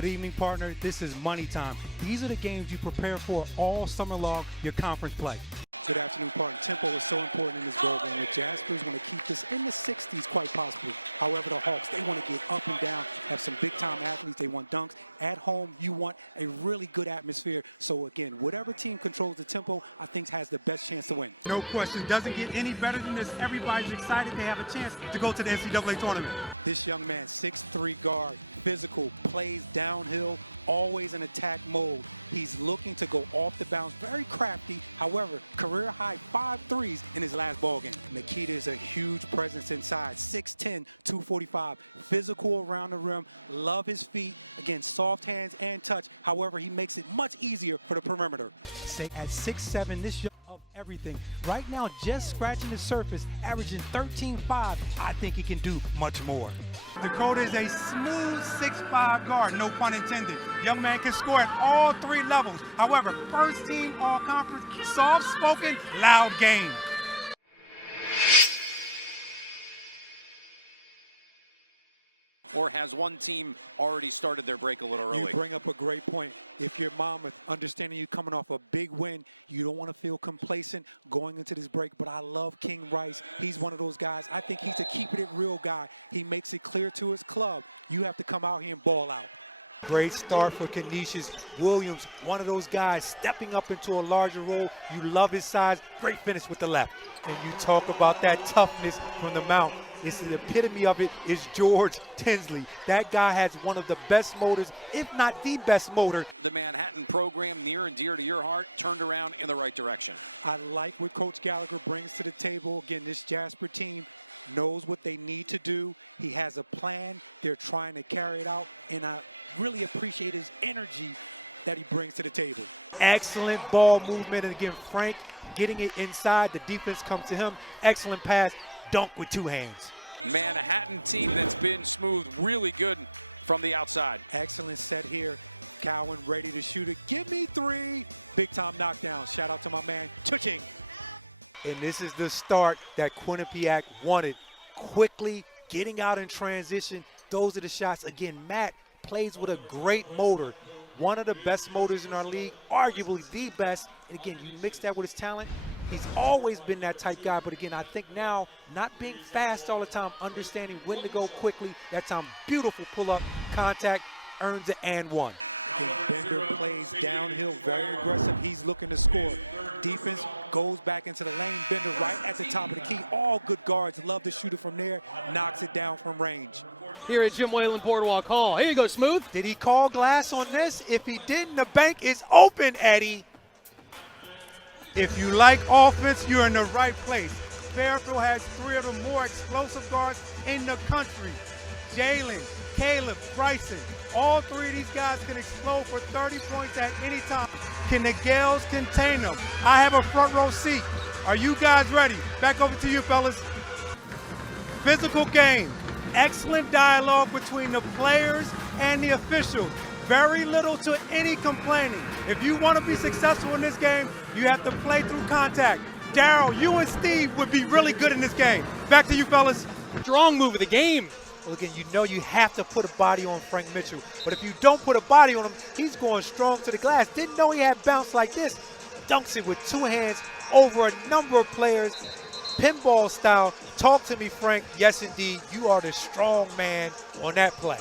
Good evening, partner. This is Money Time. These are the games you prepare for all summer long, your conference play. Good afternoon, partner. Tempo is so important in this ball game. The Jaspers want to keep this in the 60s quite possibly. However, the Hawks, they want to get up and down, have some big-time athletes. They want dunks. At home, you want a really good atmosphere. So, again, whatever team controls the tempo, I think has the best chance to win. No question. Doesn't get any better than this. Everybody's excited they have a chance to go to the NCAA tournament. This young man, 6'3" guard, physical, plays downhill, always in attack mode. He's looking to go off the bounce, very crafty. However, career high 5 threes in his last ball game. Nikita is a huge presence inside, 6'10", 245, physical around the rim, love his feet. Again, soft hands and touch. However, he makes it much easier for the perimeter. Say at 6'7", this young of everything. Right now, just scratching the surface, averaging 13.5. I think he can do much more. Dakota is a smooth 6'5" guard, no pun intended. Young man can score at all 3 levels. However, first team all-conference, soft-spoken, loud game. Or has one team already started their break a little early? You bring up a great point. If your mom is understanding you coming off a big win, you don't want to feel complacent going into this break. But I love King Rice. He's one of those guys. I think he's a keeping it real guy. He makes it clear to his club, you have to come out here and ball out. Great start for Canisius Williams, one of those guys stepping up into a larger role. You love his size. Great finish with the left. And you talk about that toughness from the mount. It's the epitome of it is George Tinsley. That guy has one of the best motors, if not the best motor. The Manhattan program, near and dear to your heart, turned around in the right direction. I like what Coach Gallagher brings to the table. Again, this Jasper team knows what they need to do. He has a plan. They're trying to carry it out, and I really appreciate his energy that he brings to the table. Excellent ball movement, and again, Frank getting it inside. The defense comes to him. Excellent pass. Dunk with 2 hands. Manhattan team that's been smooth, really good from the outside. Excellent set here. Cowan ready to shoot it. Give me 3. Big time knockdown. Shout out to my man, Chuching. And this is the start that Quinnipiac wanted. Quickly getting out in transition. Those are the shots. Again, Matt plays with a great motor. One of the best motors in our league, arguably the best. And again, you mix that with his talent. He's always been that type guy, but again, I think now, not being fast all the time, understanding when to go quickly, that time, beautiful pull-up, contact, earns an and one. Again, Bender plays downhill, very aggressive. He's looking to score. Defense goes back into the lane. Bender right at the top of the key. All good guards, love to shoot it from there, knocks it down from range. Here at Jim Whalen Boardwalk Hall. Here you go, Smooth. Did he call glass on this? If he didn't, the bank is open, Eddie. If you like offense, you're in the right place. Fairfield has 3 of the more explosive guards in the country. Jalen, Caleb, Bryson. All 3 of these guys can explode for 30 points at any time. Can the Gales contain them? I have a front row seat. Are you guys ready? Back over to you, fellas. Physical game. Excellent dialogue between the players and the officials. Very little to any complaining. If you want to be successful in this game, you have to play through contact. Daryl, you and Steve would be really good in this game. Back to you, fellas. Strong move of the game. Well, again, you know you have to put a body on Frank Mitchell. But if you don't put a body on him, he's going strong to the glass. Didn't know he had bounce like this. Dunks it with 2 hands over a number of players. Pinball style. Talk to me, Frank. Yes, indeed. You are the strong man on that play.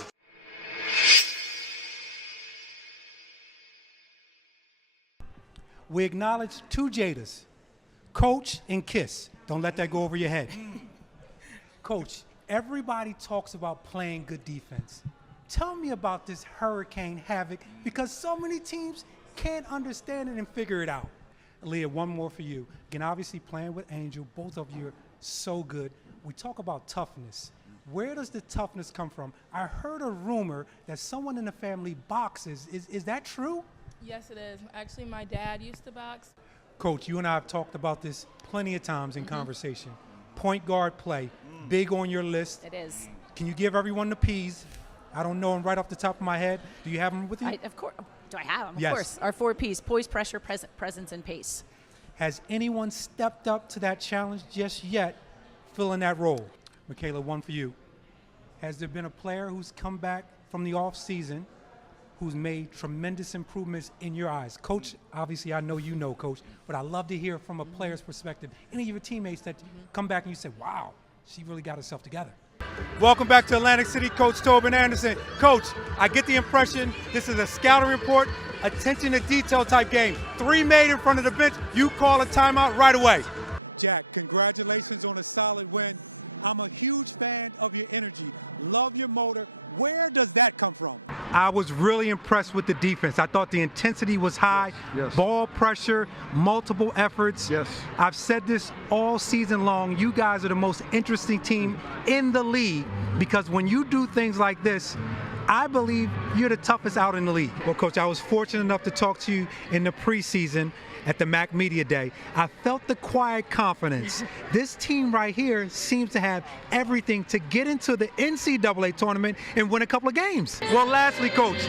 We acknowledge 2 Jadas, Coach and Kiss. Don't let that go over your head. Coach, everybody talks about playing good defense. Tell me about this Hurricane Havoc, because so many teams can't understand it and figure it out. Aaliyah, one more for you. Again, obviously playing with Angel, both of you are so good. We talk about toughness. Where does the toughness come from? I heard a rumor that someone in the family boxes. Is that true? Yes, it is. Actually, my dad used to box. Coach, you and I have talked about this plenty of times in conversation. Point guard play, big on your list. It is. Can you give everyone the P's? I don't know them right off the top of my head. Do you have them with you? Of course. Do I have them? Yes. Of course. Our 4 P's: poise, pressure, presence, and pace. Has anyone stepped up to that challenge just yet, filling that role? Michaela, one for you. Has there been a player who's come back from the off season who's made tremendous improvements in your eyes? Coach, obviously I know you know, Coach, but I love to hear from a player's perspective, any of your teammates that come back and you say, wow, she really got herself together. Welcome back to Atlantic City, Coach Tobin Anderson. Coach, I get the impression this is a scouting report, attention to detail type game. 3 made in front of the bench, you call a timeout right away. Jack, congratulations on a solid win. I'm a huge fan of your energy, love your motor. Where does that come from? I was really impressed with the defense. I thought the intensity was high, Yes. ball pressure, multiple efforts. Yes. I've said this all season long. You guys are the most interesting team in the league because when you do things like this, I believe you're the toughest out in the league. Well, Coach, I was fortunate enough to talk to you in the preseason at the MAC Media Day. I felt the quiet confidence. This team right here seems to have everything to get into the NCAA tournament and win a couple of games. Well, lastly, Coach,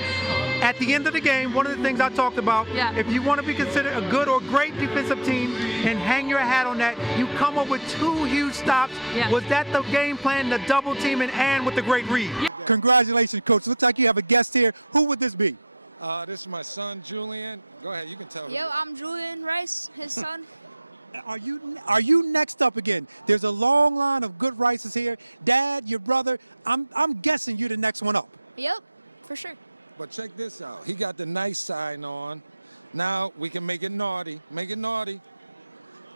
at the end of the game, one of the things I talked about, if you want to be considered a good or great defensive team and hang your hat on that, you come up with 2 huge stops. Was that the game plan, the double team, and with the great read? Congratulations, Coach. Looks like you have a guest here. Who would this be? This is my son, Julian. Go ahead, you can tell. Yo, I'm Julian Rice, his son. Are you next up again? There's a long line of good Rices here. Dad, your brother. I'm guessing you're the next one up. Yep, for sure. But check this out. He got the nice sign on. Now we can make it naughty. Make it naughty.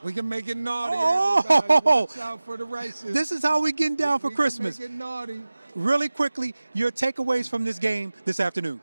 We can make it naughty. Everybody. Watch out for the Rices. This is how we getting down for We can Christmas. Make it naughty. Really quickly, your takeaways from this game this afternoon.